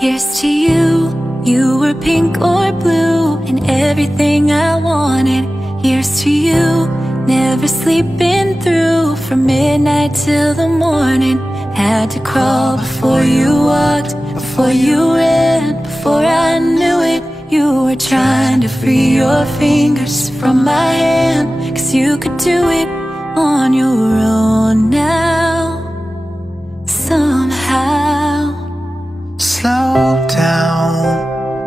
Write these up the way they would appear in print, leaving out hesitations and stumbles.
Here's to you. You were pink or blue and everything I wanted. Here's to you. Never sleeping through from midnight till the morning. Had to crawl before you walked, before you ran. Before I knew it, you were trying to free your fingers from my hand. 'Cause you could do it on your own now, somehow. Slow down,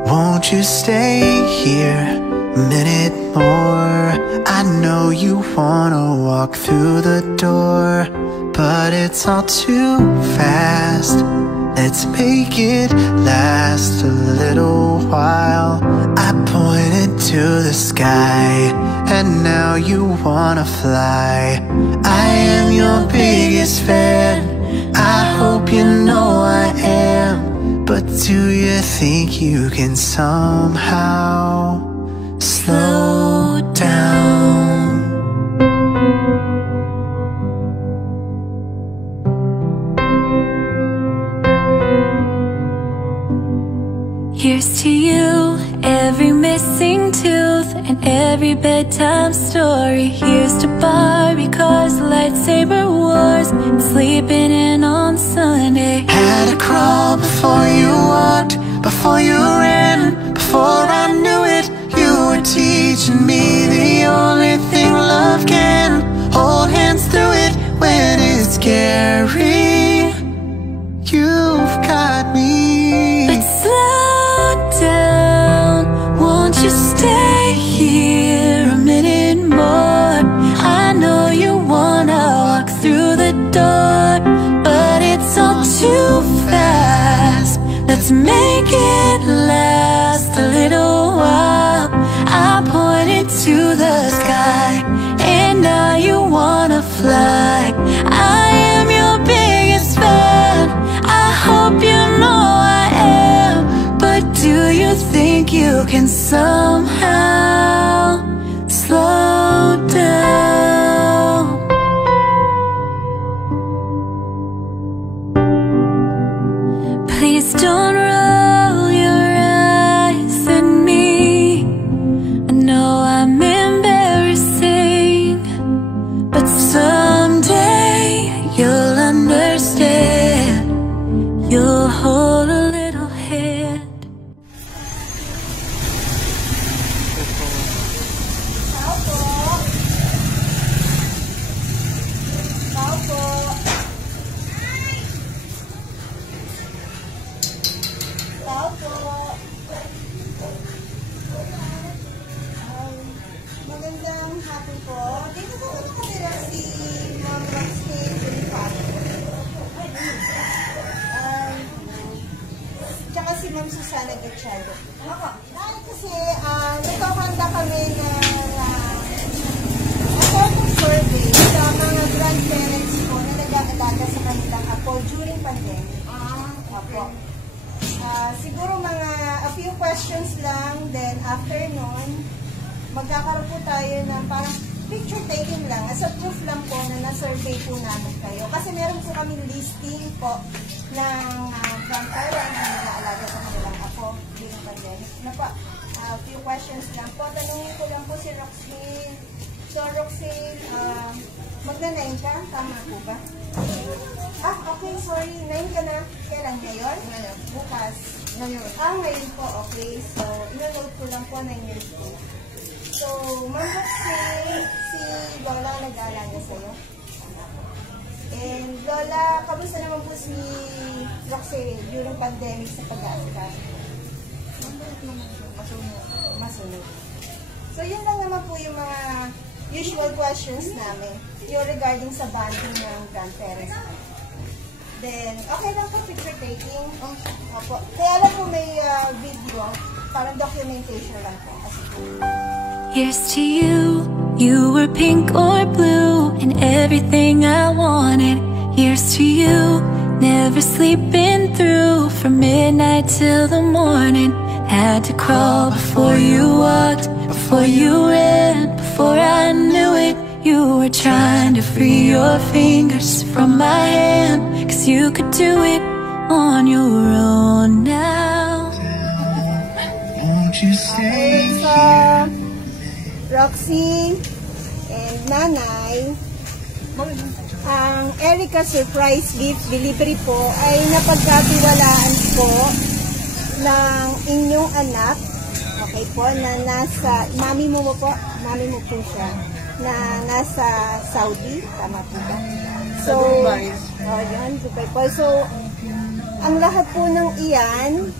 won't you stay here a minute more? I know you wanna walk through the door, but it's all too fast. Let's make it last a little while. I pointed to the sky, and now you wanna fly. I am your biggest fan, I hope you know I am. But do you think you can somehow slow down? Here's to you, every missing tooth and every bedtime story. Here's to Barbie cars, lightsaber wars, and sleeping in on Sunday. Had to crawl before you walked, before you ran. Before I knew it, you were teaching me the only thing love can. Hold hands through it when it's scary. You've got me. But slow down, won't you stay here a minute more? I know you wanna walk through the door, but it's all too fast. Let's make it last a little while. I pointed to the sky, and now you wanna fly. I am your biggest fan, I hope you know I am. But do you think you can somehow slow down? Please don't roll your eyes at me. I know I'm embarrassing, but someday you'll understand. You'll hold a little hand. Magandang hapon po. Dito po nakatira si Ma'am Roxanne Bonifacio. Tsaka si Ma'am Susana Gachado. Dahil kasi nagkakanda kami ng affordable survey sa mga grandparents po na nag-aalaga sa kanilang apo during pandemic. Apo. Siguro mga a few questions lang, then after nun, magkakaroon po tayo ng parang picture taking lang, as a proof lang po na na-survey po namin kayo. Kasi meron po kami listing po ng grandparents na nag-aalaga sa kanilang apo during pandemic. Na po, a few questions lang po. Tanungin ko lang po si Roxanne. So, Roxanne, magna-9 ka? Tama po ba? Okay, sorry. 9 ka na. Kailan? Ngayon? Ngayon. Bukas? Ngayon. Ngayon po. Okay. So, ina-note ko lang po 9 years old. So, Ma'am Roxanne, si Lola nag-aalaga sa'yo. And Lola, kamusta naman po si Roxanne during pandemic sa pag-aalaga? Masunod. So, yun lang naman po yung mga usual questions namin. Yung regarding sa bonding ng grandparents. Then, okay lang po picture taking. Opo. Kaya lang po may video, parang documentation lang po. Here's to you. You were pink or blue and everything I wanted. Here's to you. Never sleeping through from midnight till the morning. Had to crawl before you walked, before you ran. Before I knew it, you were trying to free your fingers from my hand. 'Cause you could do it on your own now. Won't you stay So, here? Roxy and Nanay, ang Erica Surprise Gift Delivery po ay napagkatiwalaan po ng inyong anak. Okay po, na nasa, mami mo po siya, na nasa Saudi, tama po ba? So, yun, Dubai po. So, ang lahat po ng iyan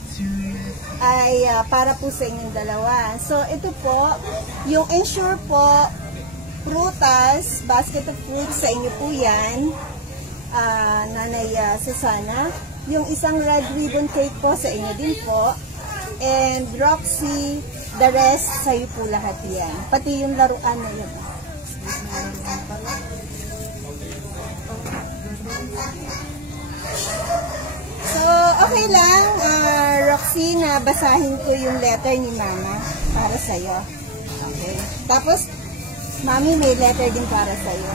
ay para po sa inyong dalawa. So, ito po, yung ensure po, prutas, basket of fruits, sa inyo po yan, Nanay Susana. Yung isang red ribbon cake po, sa inyo din po. And Roxy, the rest, sa'yo po lahat yan. Pati yung laruan na yun. So, okay lang, Roxy, na basahin ko yung letter ni Mama para sa'yo. Okay. Tapos, Mami, may letter din para sa'yo.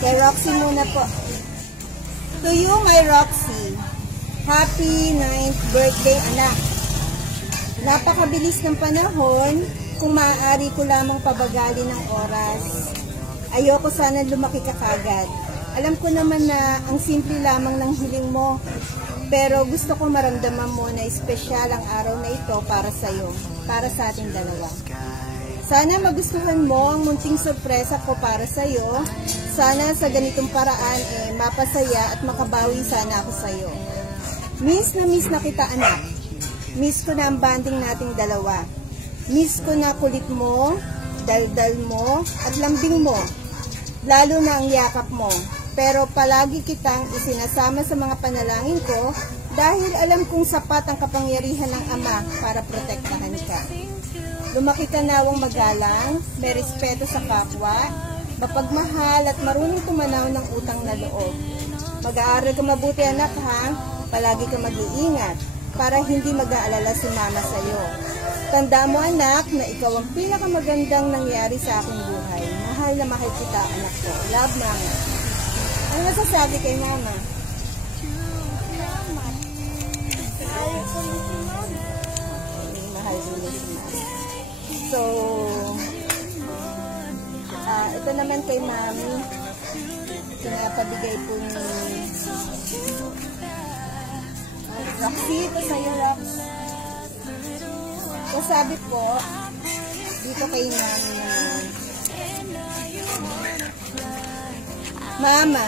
Kay Roxy muna po. To you, my Roxy, happy 9th birthday, anak. Napakabilis ng panahon, kung maaari ko lamang pabagali ng oras. Ayoko sana lumaki ka kagad. Alam ko naman na ang simple lamang ng hiling mo, pero gusto ko maramdaman mo na espesyal ang araw na ito para sa'yo, para sa ating dalawa. Sana magustuhan mo ang munting sorpresa ko para sa'yo. Sana sa ganitong paraan mapasaya at makabawi sana ako sa'yo. Miss na kita, anak. Miss ko na ang banding nating dalawa. Miss ko na kulit mo, daldal mo, at lambing mo. Lalo na ang yakap mo. Pero palagi kitang isinasama sa mga panalangin ko dahil alam kong sapat ang kapangyarihan ng Ama para protektahan ka. Lumaki ka nawang magalang, may respeto sa kapwa, mapagmahal at marunong tumanaw ng utang na loob. Mag-aaral ka mabuti, anak, ha? Palagi ka mag-iingat para hindi mag-aalala si Mama sa'yo. Tanda mo, anak, na ikaw ang pinakamagandang nangyari sa aking buhay. Mahal na mahal kita, anak ko. Love, Mama. Ano masasabi kay Mama? Mahal ko si Mama. So, ito naman kay Mami, pinapabigay po ni Roxy, ito sa'yo, Rox. So, sabi po, dito kay Mami naman, Mama,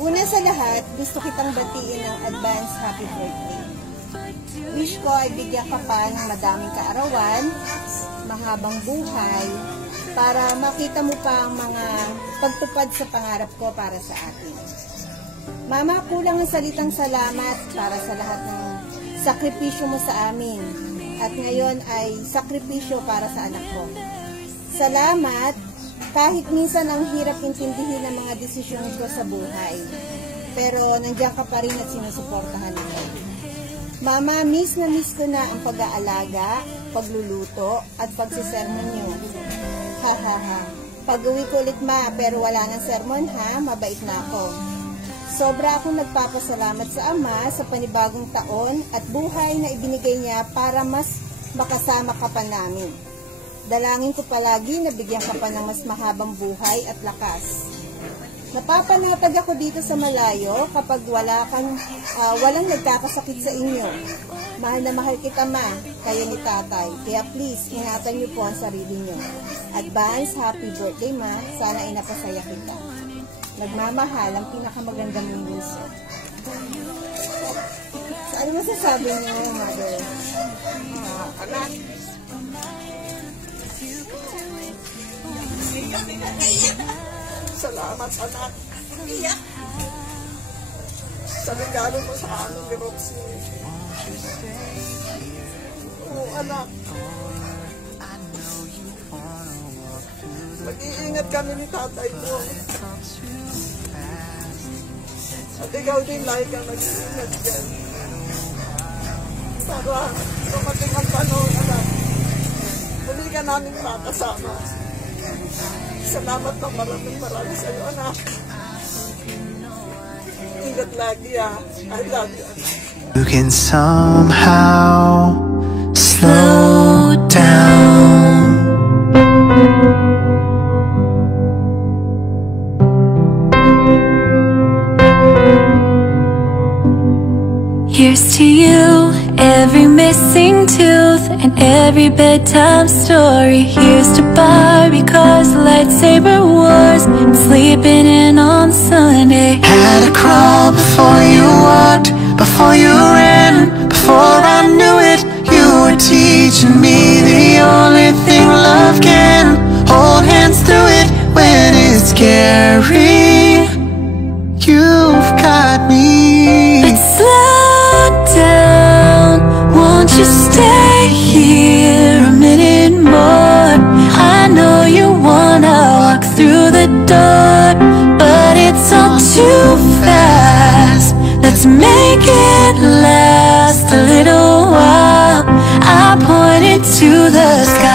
una sa lahat, gusto kitang batiin ng advance happy birthday. Wish ko ay bigyan ka pa ng madaming kaarawan, mahabang buhay, para makita mo pa ang mga pagtupad sa pangarap ko para sa atin. Mama, kulang ang salitang salamat para sa lahat ng sakripisyo mo sa amin. At ngayon ay sakripisyo para sa anak ko. Salamat, kahit minsan ang hirap intindihin ang mga desisyon ko sa buhay. Pero nandiyan ka pa rin at sinusuportahan ko. Mama, miss ko na ang pag-aalaga, pagluluto, at pagsisermon niyo. Ha ha ha. Pag-uwi ko ulit, ma, pero wala nang sermon, ha? Mabait na ako. Sobra akong nagpapasalamat sa Ama sa panibagong taon at buhay na ibinigay niya para mas makasama ka pa namin. Dalangin ko palagi na bigyan ka pa ng mas mahabang buhay at lakas. Napapanatag ako dito sa malayo kapag walang nagkakasakit sa inyo. Mahal na mahal kita, ma, kayo ni tatay. Kaya please, ingatan niyo po ang sarili niyo. Advance, happy birthday, ma. Sana ay napasaya kita. Nagmamahal ang pinakamagandang bunso. So, ano masasabi niyo, mother? Anak. Salamat, anak. Sa regalo mo sa amin ni Roxy. Oo, anak. Mag-iingat kami ni tatay mo. At ikaw din, lagi kang mag-iingat dyan. Para dumating ang panahon, anak. Muli ka namin makasama. Salamat na maraming sa iyo, anak. Ingat lagi ah. I love you. You can somehow slow down. Here's to you, every missing tooth and every bedtime story. Here's to Barbie cars, lightsaber wars, and sleeping in on Sunday. Had to crawl before you walked, before you ran, before I knew it. You were teaching me the only thing love can. Hold hands through it when it's scary. You've got me. But slow down, won't you stay here a minute more? I know you wanna walk through the door, but it's all too fast. Let's make it last a little while. I pointed to the sky.